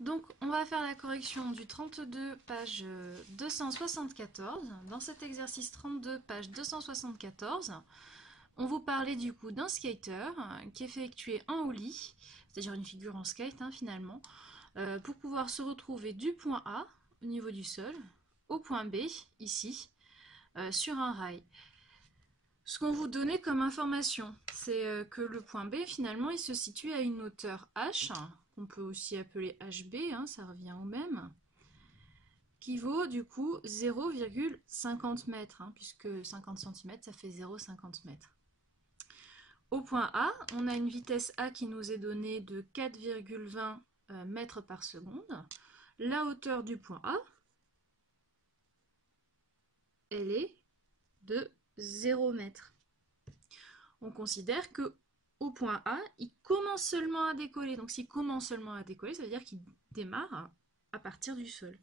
Donc, on va faire la correction du 32, page 274. Dans cet exercice 32, page 274, on vous parlait du coup d'un skater qui effectuait un ollie, c'est-à-dire une figure en skate finalement, pour pouvoir se retrouver du point A, au niveau du sol, au point B, ici, sur un rail. Ce qu'on vous donnait comme information, c'est que le point B, finalement, il se situe à une hauteur h, qu'on peut aussi appeler hb, ça revient au même, qui vaut du coup 0,50 mètres, puisque 50 cm, ça fait 0,50 mètres. Au point A, on a une vitesse A qui nous est donnée de 4,20 mètres par seconde. La hauteur du point A, elle est de 0 mètre. On considère que au point A, il commence seulement à décoller. Donc s'il commence seulement à décoller, ça veut dire qu'il démarre à partir du sol.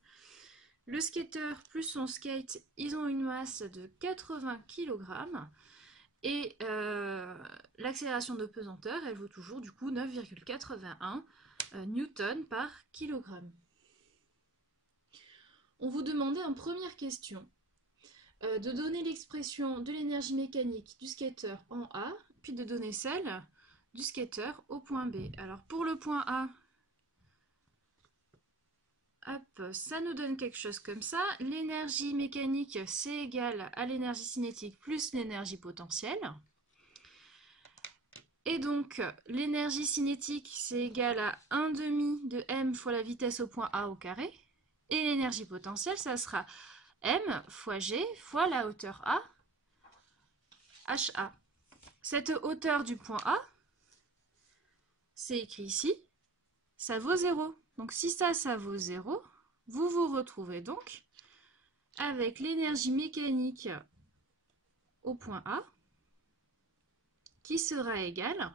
Le skater plus son skate, ils ont une masse de 80 kg et l'accélération de pesanteur, elle vaut toujours du coup 9,81 newton par kilogramme. On vous demandait en première question de donner l'expression de l'énergie mécanique du skater en A, puis de donner celle du skater au point B. Alors pour le point A, hop, ça nous donne quelque chose comme ça. L'énergie mécanique, c'est égal à l'énergie cinétique plus l'énergie potentielle. Et donc, l'énergie cinétique, c'est égal à 1 demi de m fois la vitesse au point A au carré. Et l'énergie potentielle, ça sera m fois g fois la hauteur A, HA. Cette hauteur du point A, c'est écrit ici, ça vaut 0. Donc si ça vaut 0, vous vous retrouvez donc avec l'énergie mécanique au point A qui sera égale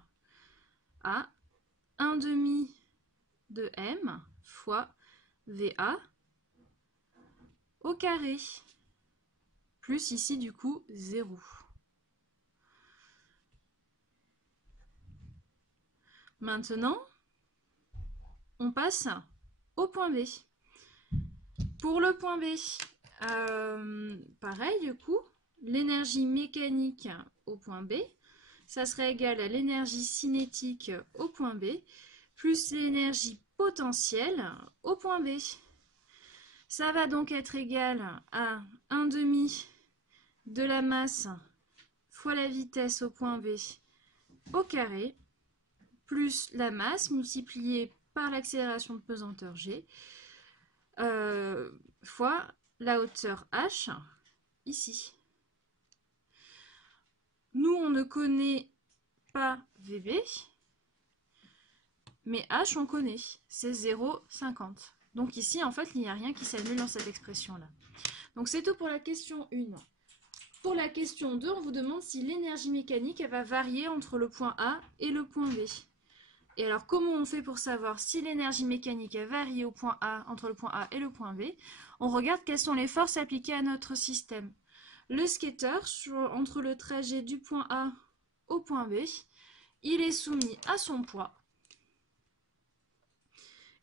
à 1 demi de m fois VA au carré, plus ici du coup 0. Maintenant, on passe au point B. Pour le point B, pareil du coup, l'énergie mécanique au point B, ça serait égal à l'énergie cinétique au point B, plus l'énergie potentielle au point B. Ça va donc être égal à 1 demi de la masse fois la vitesse au point B au carré, plus la masse multipliée par l'accélération de pesanteur G, fois la hauteur H, ici. Nous, on ne connaît pas VB, mais H, on connaît, c'est 0,50. Donc ici, en fait, il n'y a rien qui s'annule dans cette expression-là. Donc c'est tout pour la question 1. Pour la question 2, on vous demande si l'énergie mécanique elle va varier entre le point A et le point B. Et alors, comment on fait pour savoir si l'énergie mécanique elle varie au point A, entre le point A et le point B? On regarde quelles sont les forces appliquées à notre système. Le skater, entre le trajet du point A au point B, il est soumis à son poids.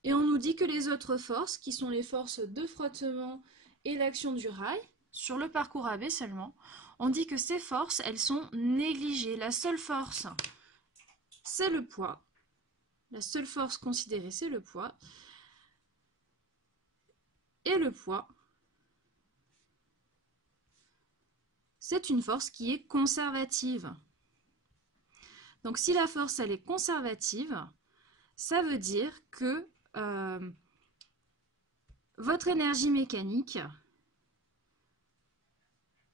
Et on nous dit que les autres forces, qui sont les forces de frottement et l'action du rail, sur le parcours AB seulement, on dit que ces forces, elles sont négligées. La seule force, c'est le poids. La seule force considérée, c'est le poids. Et le poids, c'est une force qui est conservative. Donc si la force, elle est conservative, ça veut dire que votre énergie mécanique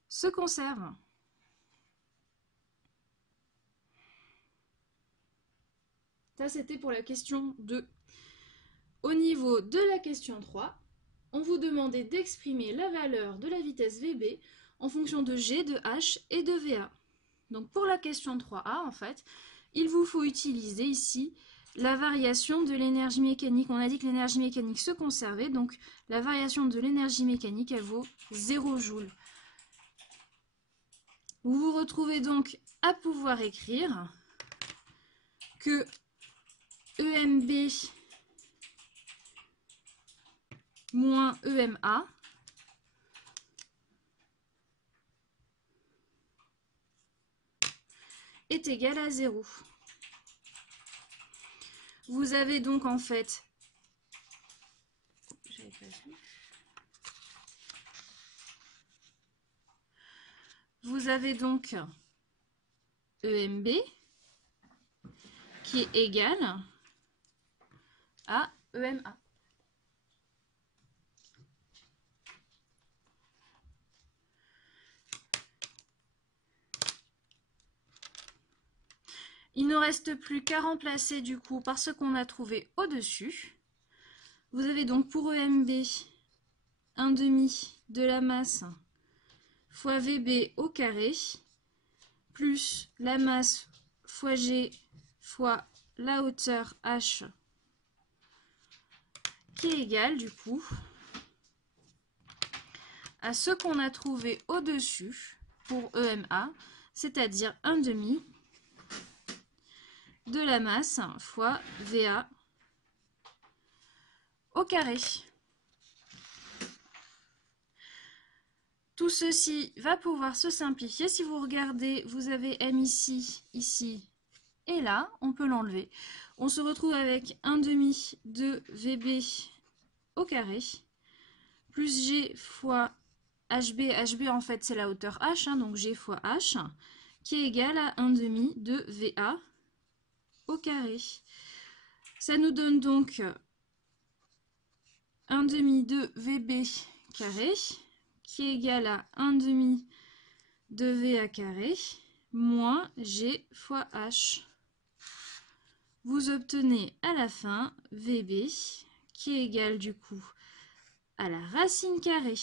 se conserve. Ça, c'était pour la question 2. Au niveau de la question 3, on vous demandait d'exprimer la valeur de la vitesse VB en fonction de G, de H et de VA. Donc pour la question 3A, en fait, il vous faut utiliser ici la variation de l'énergie mécanique. On a dit que l'énergie mécanique se conservait, donc la variation de l'énergie mécanique, elle vaut 0 joule. Vous vous retrouvez donc à pouvoir écrire que EMB moins EMA est égal à 0. Vous avez donc en fait, vous avez donc EMB qui est égal à EMA. Il ne reste plus qu'à remplacer du coup par ce qu'on a trouvé au-dessus. Vous avez donc pour EMB 1/2 de la masse fois VB au carré plus la masse fois G fois la hauteur H qui est égale du coup à ce qu'on a trouvé au-dessus pour EMA, c'est-à-dire 1/2 de la masse fois VA au carré. Tout ceci va pouvoir se simplifier. Si vous regardez, vous avez M ici, ici et là, on peut l'enlever. On se retrouve avec 1/2 de VB au carré plus G fois HB. HB en fait c'est la hauteur H, hein, donc G fois H, qui est égal à 1/2 de VA au carré. Ça nous donne donc 1/2 de VB carré, qui est égal à 1/2 de VA carré, moins G fois H. Vous obtenez à la fin VB, qui est égal du coup à la racine carrée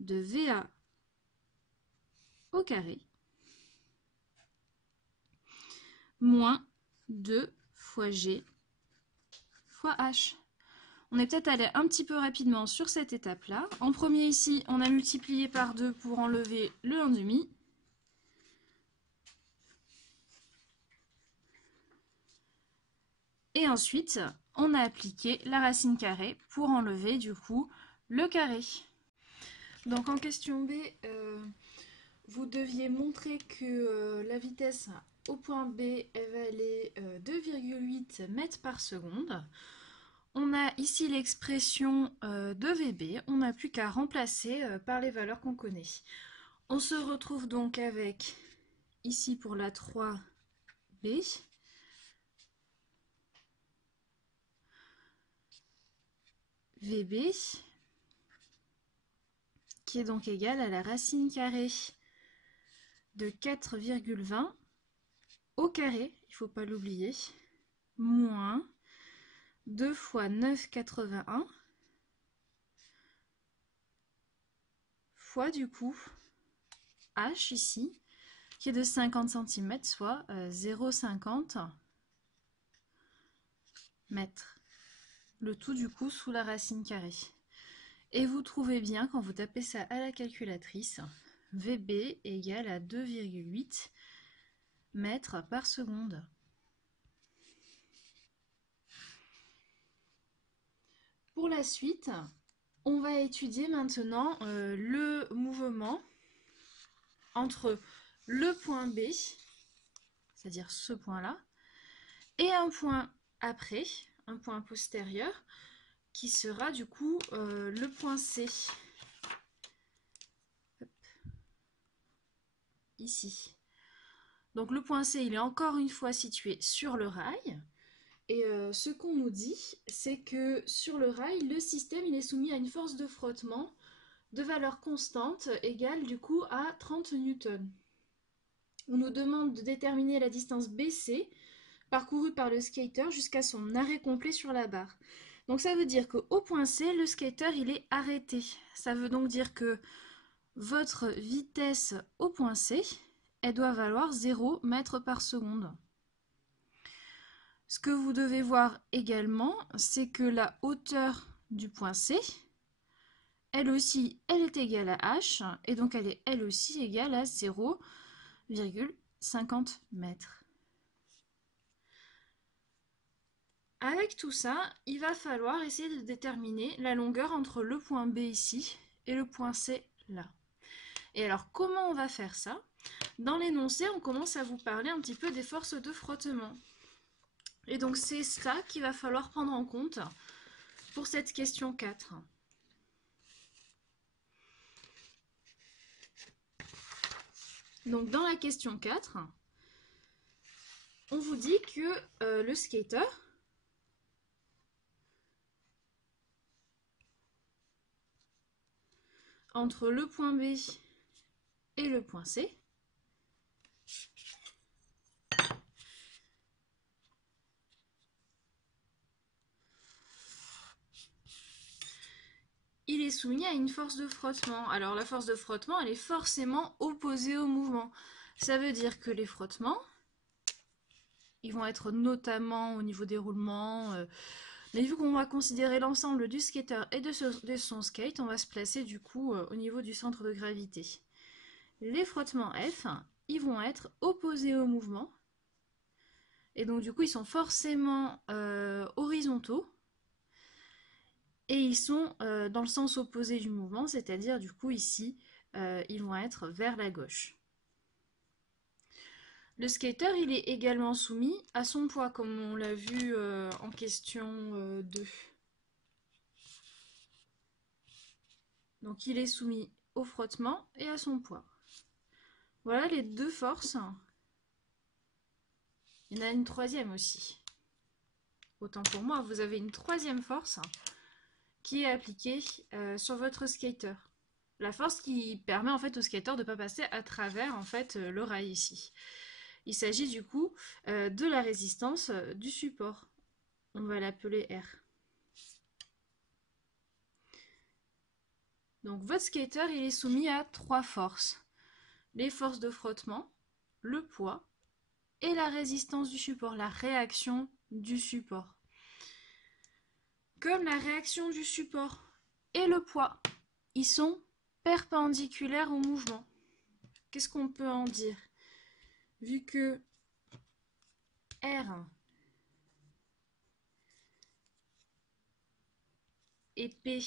de VA au carré, moins 2 fois G fois H. On est peut-être allé un petit peu rapidement sur cette étape-là. En premier ici, on a multiplié par 2 pour enlever le 1/2. Et ensuite, on a appliqué la racine carrée pour enlever du coup le carré. Donc en question B, vous deviez montrer que la vitesse au point B, elle va aller 2,8 mètres par seconde. On a ici l'expression de VB, on n'a plus qu'à remplacer par les valeurs qu'on connaît. On se retrouve donc avec, ici pour la 3B, VB, qui est donc égal à la racine carrée de 4,20 au carré, il ne faut pas l'oublier, moins 2 fois 9,81 fois du coup H ici, qui est de 50 cm, soit 0,50 mètres. Le tout du coup sous la racine carrée. Et vous trouvez bien, quand vous tapez ça à la calculatrice, VB égale à 2,8 mètres par seconde. Pour la suite, on va étudier maintenant le mouvement entre le point B, c'est-à-dire ce point-là, et un point après, un point postérieur, qui sera du coup le point C. Hop. Ici. Donc le point C, il est encore une fois situé sur le rail. Et ce qu'on nous dit, c'est que sur le rail, le système il est soumis à une force de frottement de valeur constante égale du coup à 30 newtons. On nous demande de déterminer la distance BC parcourue par le skater jusqu'à son arrêt complet sur la barre. Donc ça veut dire qu'au point C, le skater il est arrêté. Ça veut donc dire que votre vitesse au point C, elle doit valoir 0 mètres par seconde. Ce que vous devez voir également, c'est que la hauteur du point C, elle aussi, elle est égale à H, et donc elle est elle aussi égale à 0,50 mètres. Avec tout ça, il va falloir essayer de déterminer la longueur entre le point B ici et le point C là. Et alors, comment on va faire ça? Dans l'énoncé, on commence à vous parler un petit peu des forces de frottement. Et donc, c'est ça qu'il va falloir prendre en compte pour cette question 4. Donc, dans la question 4, on vous dit que le skater entre le point B et le point C, il est soumis à une force de frottement. Alors la force de frottement, elle est forcément opposée au mouvement. Ça veut dire que les frottements, ils vont être notamment au niveau des roulements, mais vu qu'on va considérer l'ensemble du skater et de son skate, on va se placer du coup au niveau du centre de gravité. Les frottements F, ils vont être opposés au mouvement, et donc du coup ils sont forcément horizontaux, et ils sont dans le sens opposé du mouvement, c'est-à-dire du coup ici, ils vont être vers la gauche. Le skater, il est également soumis à son poids, comme on l'a vu en question 2. Donc il est soumis au frottement et à son poids. Voilà les deux forces. Il y en a une troisième aussi. Autant pour moi, vous avez une troisième force qui est appliquée sur votre skater. La force qui permet en fait au skater de ne pas passer à travers en fait le rail ici. Il s'agit du coup de la résistance du support. On va l'appeler R. Donc votre skater, il est soumis à trois forces. Les forces de frottement, le poids et la résistance du support, la réaction du support. Comme la réaction du support et le poids, ils sont perpendiculaires au mouvement. Qu'est-ce qu'on peut en dire? Vu que R et P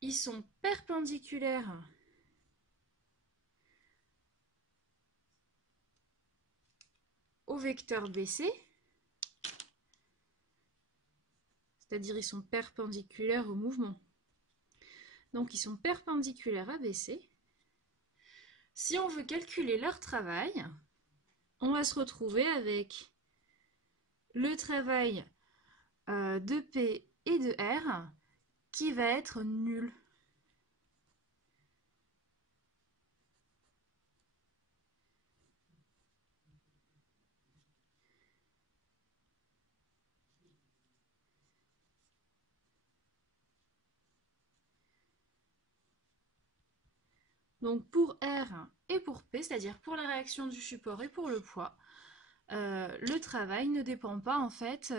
ils sont perpendiculaires au vecteur BC, c'est-à-dire ils sont perpendiculaires au mouvement. Donc ils sont perpendiculaires à BC. Si on veut calculer leur travail, on va se retrouver avec le travail de P et de R qui va être nul. Donc pour R et pour P, c'est-à-dire pour la réaction du support et pour le poids, le travail ne dépend pas en fait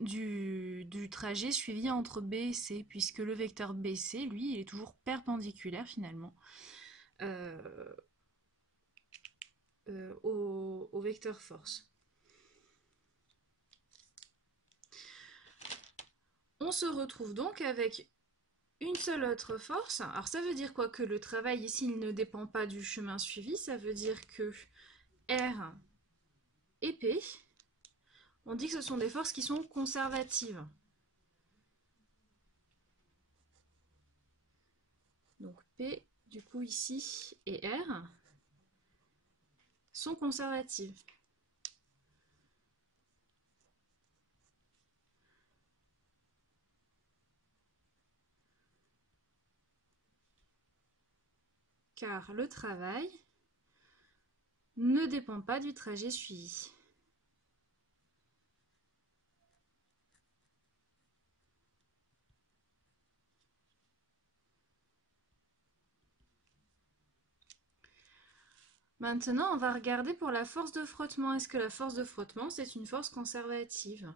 du trajet suivi entre B et C, puisque le vecteur BC, lui, il est toujours perpendiculaire finalement au vecteur force. On se retrouve donc avec une seule autre force. Alors ça veut dire quoi? Que le travail ici il ne dépend pas du chemin suivi, ça veut dire que R et P, on dit que ce sont des forces qui sont conservatives. Donc P, du coup ici, et R sont conservatives. Car le travail ne dépend pas du trajet suivi. Maintenant, on va regarder pour la force de frottement. Est-ce que la force de frottement, c'est une force conservative?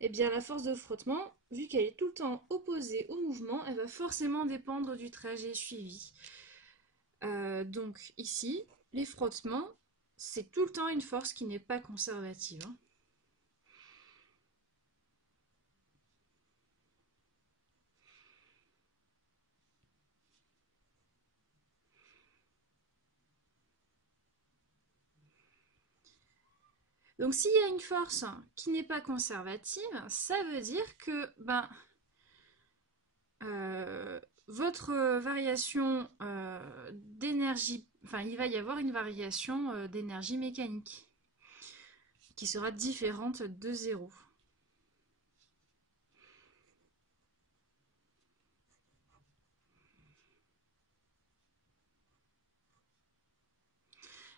Eh bien, la force de frottement, vu qu'elle est tout le temps opposée au mouvement, elle va forcément dépendre du trajet suivi. Donc ici, les frottements, c'est tout le temps une force qui n'est pas conservative, hein. Donc s'il y a une force qui n'est pas conservative, ça veut dire que votre variation d'énergie, enfin il va y avoir une variation d'énergie mécanique qui sera différente de 0.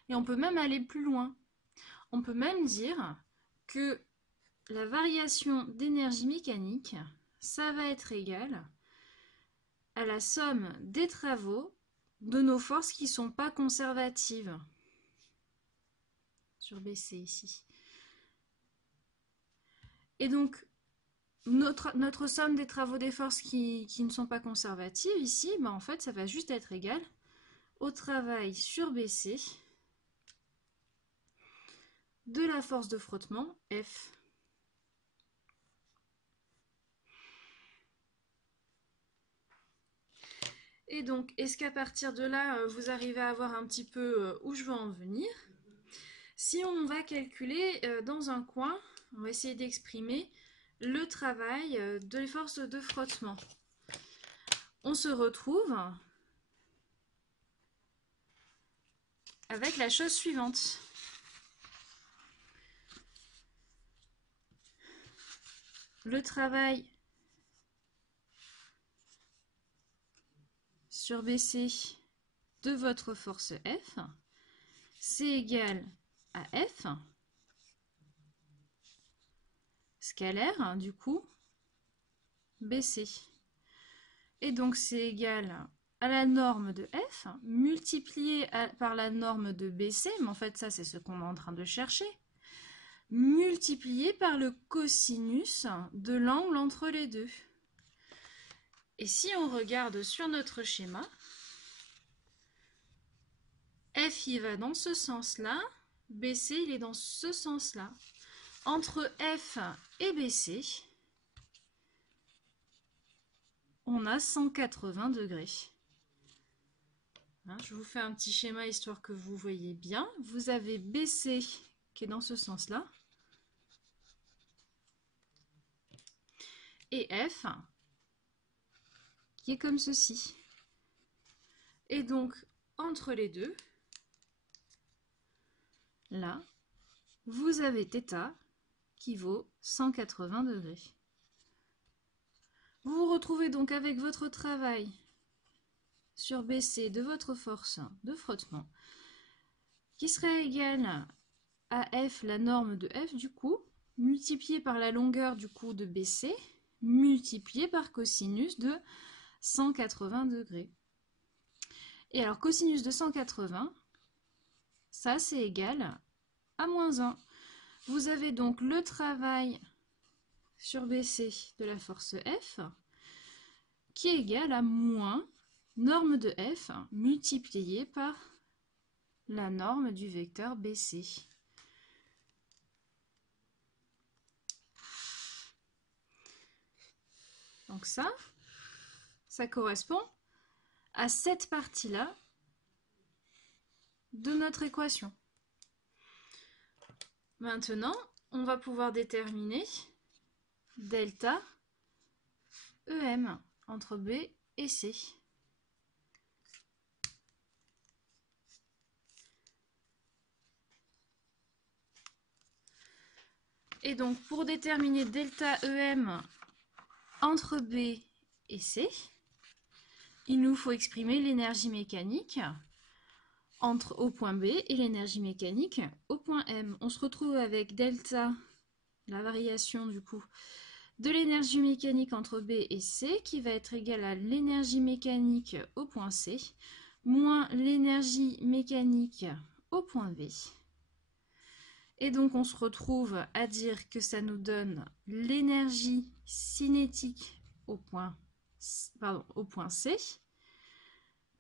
Et on peut même aller plus loin. On peut même dire que la variation d'énergie mécanique, ça va être égal à la somme des travaux de nos forces qui ne sont pas conservatives. Sur BC ici. Et donc, notre somme des travaux des forces qui ne sont pas conservatives, ici, en fait, ça va juste être égal au travail sur BC de la force de frottement F. Et donc, est-ce qu'à partir de là, vous arrivez à voir un petit peu où je veux en venir? Si on va calculer dans un coin, on va essayer d'exprimer le travail de forces de frottement. On se retrouve avec la chose suivante. Le travail sur BC de votre force F, c'est égal à F, scalaire, du coup, BC. Et donc c'est égal à la norme de F, multiplié par la norme de BC, mais en fait ça c'est ce qu'on est en train de chercher, multiplié par le cosinus de l'angle entre les deux. Et si on regarde sur notre schéma, F il va dans ce sens-là, BC il est dans ce sens-là. Entre F et BC, on a 180 degrés. Hein, je vous fais un petit schéma histoire que vous voyez bien. Vous avez BC qui est dans ce sens-là. Et F qui est comme ceci. Et donc, entre les deux, là, vous avez θ qui vaut 180 degrés. Vous vous retrouvez donc avec votre travail sur BC de votre force de frottement qui serait égal à F, la norme de F du coup, multiplié par la longueur du coup de BC, multiplié par cosinus de 180 degrés. Et alors cosinus de 180, ça c'est égal à moins 1. Vous avez donc le travail sur BC de la force F qui est égal à moins norme de F multiplié par la norme du vecteur BC. Donc ça correspond à cette partie-là de notre équation. Maintenant, on va pouvoir déterminer delta EM entre B et C. Et donc, pour déterminer delta EM entre B et C, il nous faut exprimer l'énergie mécanique au point B et l'énergie mécanique au point M. On se retrouve avec delta, la variation du coup, de l'énergie mécanique entre B et C, qui va être égale à l'énergie mécanique au point C, moins l'énergie mécanique au point B. Et donc on se retrouve à dire que ça nous donne l'énergie cinétique au point C,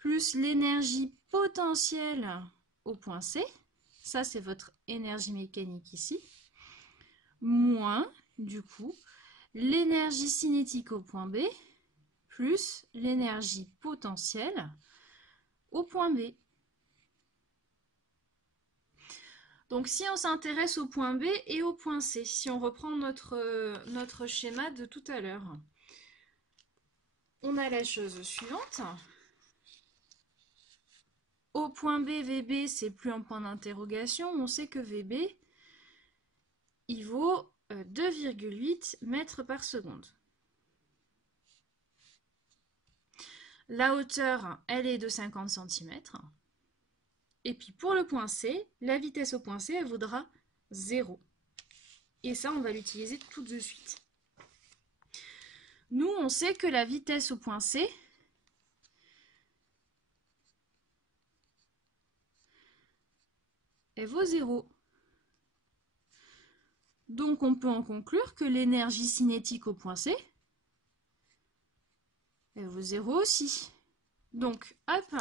plus l'énergie potentielle au point C, ça c'est votre énergie mécanique ici, moins, du coup, l'énergie cinétique au point B, plus l'énergie potentielle au point B. Donc si on s'intéresse au point B et au point C, si on reprend notre schéma de tout à l'heure, on a la chose suivante. Au point B, VB, c'est plus un point d'interrogation. On sait que VB, il vaut 2,8 mètres par seconde. La hauteur, elle est de 50 cm. Et puis pour le point C, la vitesse au point C, elle vaudra 0. Et ça, on va l'utiliser tout de suite. Nous, on sait que la vitesse au point C, elle vaut 0. Donc on peut en conclure que l'énergie cinétique au point C, elle vaut 0 aussi. Donc, hop,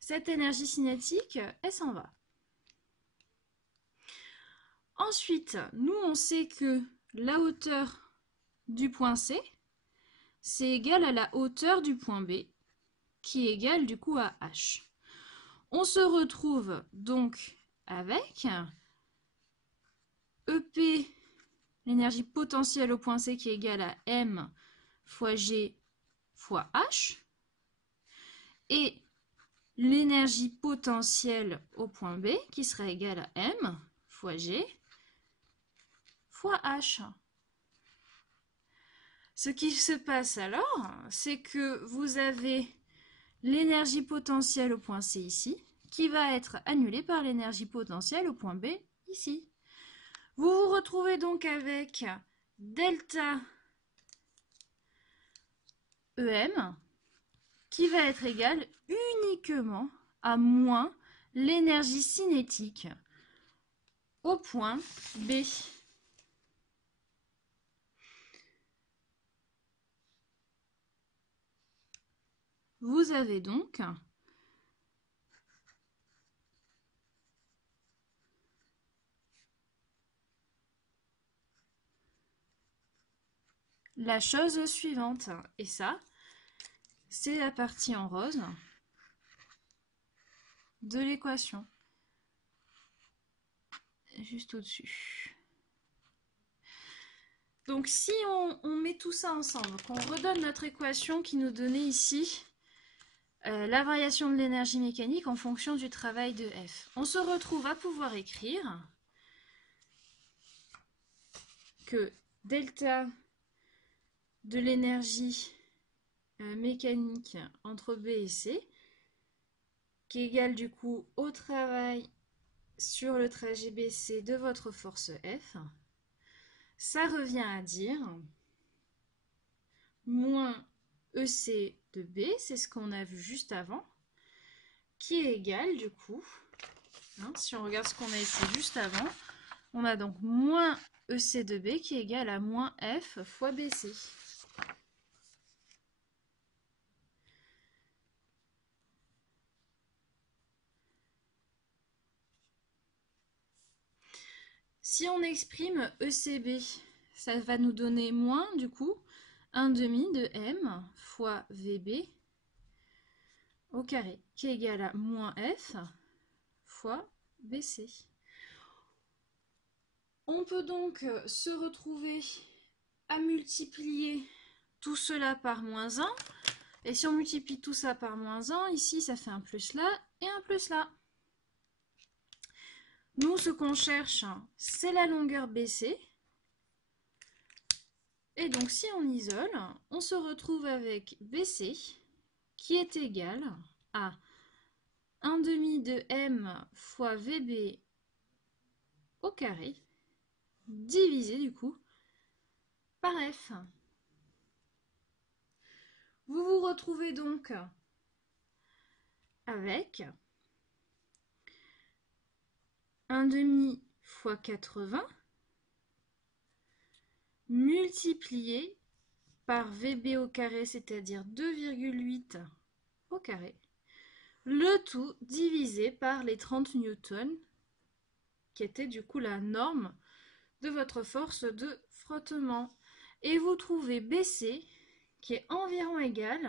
cette énergie cinétique, elle s'en va. Ensuite, nous, on sait que la hauteur du point C, c'est égal à la hauteur du point B, qui est égale du coup à H. On se retrouve donc avec EP, l'énergie potentielle au point C, qui est égale à M fois G fois H, et l'énergie potentielle au point B, qui sera égale à M fois G fois H. Ce qui se passe alors, c'est que vous avez l'énergie potentielle au point C ici, qui va être annulée par l'énergie potentielle au point B ici. Vous vous retrouvez donc avec delta EM, qui va être égal uniquement à moins l'énergie cinétique au point B. Vous avez donc la chose suivante. Et ça, c'est la partie en rose de l'équation. Juste au-dessus. Donc si on met tout ça ensemble, qu'on redonne notre équation qui nous donnait ici la variation de l'énergie mécanique en fonction du travail de F, on se retrouve à pouvoir écrire que delta de l'énergie mécanique entre B et C, qui est égal du coup au travail sur le trajet BC de votre force F, ça revient à dire moins EC de B, c'est ce qu'on a vu juste avant, qui est égal du coup, si on regarde ce qu'on a écrit juste avant, on a donc moins EC de B qui est égal à moins F fois BC. Si on exprime ECB, ça va nous donner moins du coup 1 demi de M fois VB au carré, qui est égal à moins F fois BC. On peut donc se retrouver à multiplier tout cela par moins 1. Et si on multiplie tout ça par moins 1, ici ça fait un plus là et un plus là. Nous, ce qu'on cherche, c'est la longueur BC. Et donc si on isole, on se retrouve avec BC qui est égal à 1 demi de M fois VB au carré, divisé du coup par F. Vous vous retrouvez donc avec 1 demi fois 80 multiplié par VB au carré, c'est-à-dire 2,8 au carré, Le tout divisé par les 30 newtons, qui était du coup la norme de votre force de frottement. Et vous trouvez BC, qui est environ égal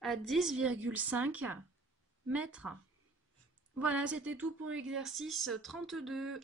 à 10,5 mètres. Voilà, c'était tout pour l'exercice 32.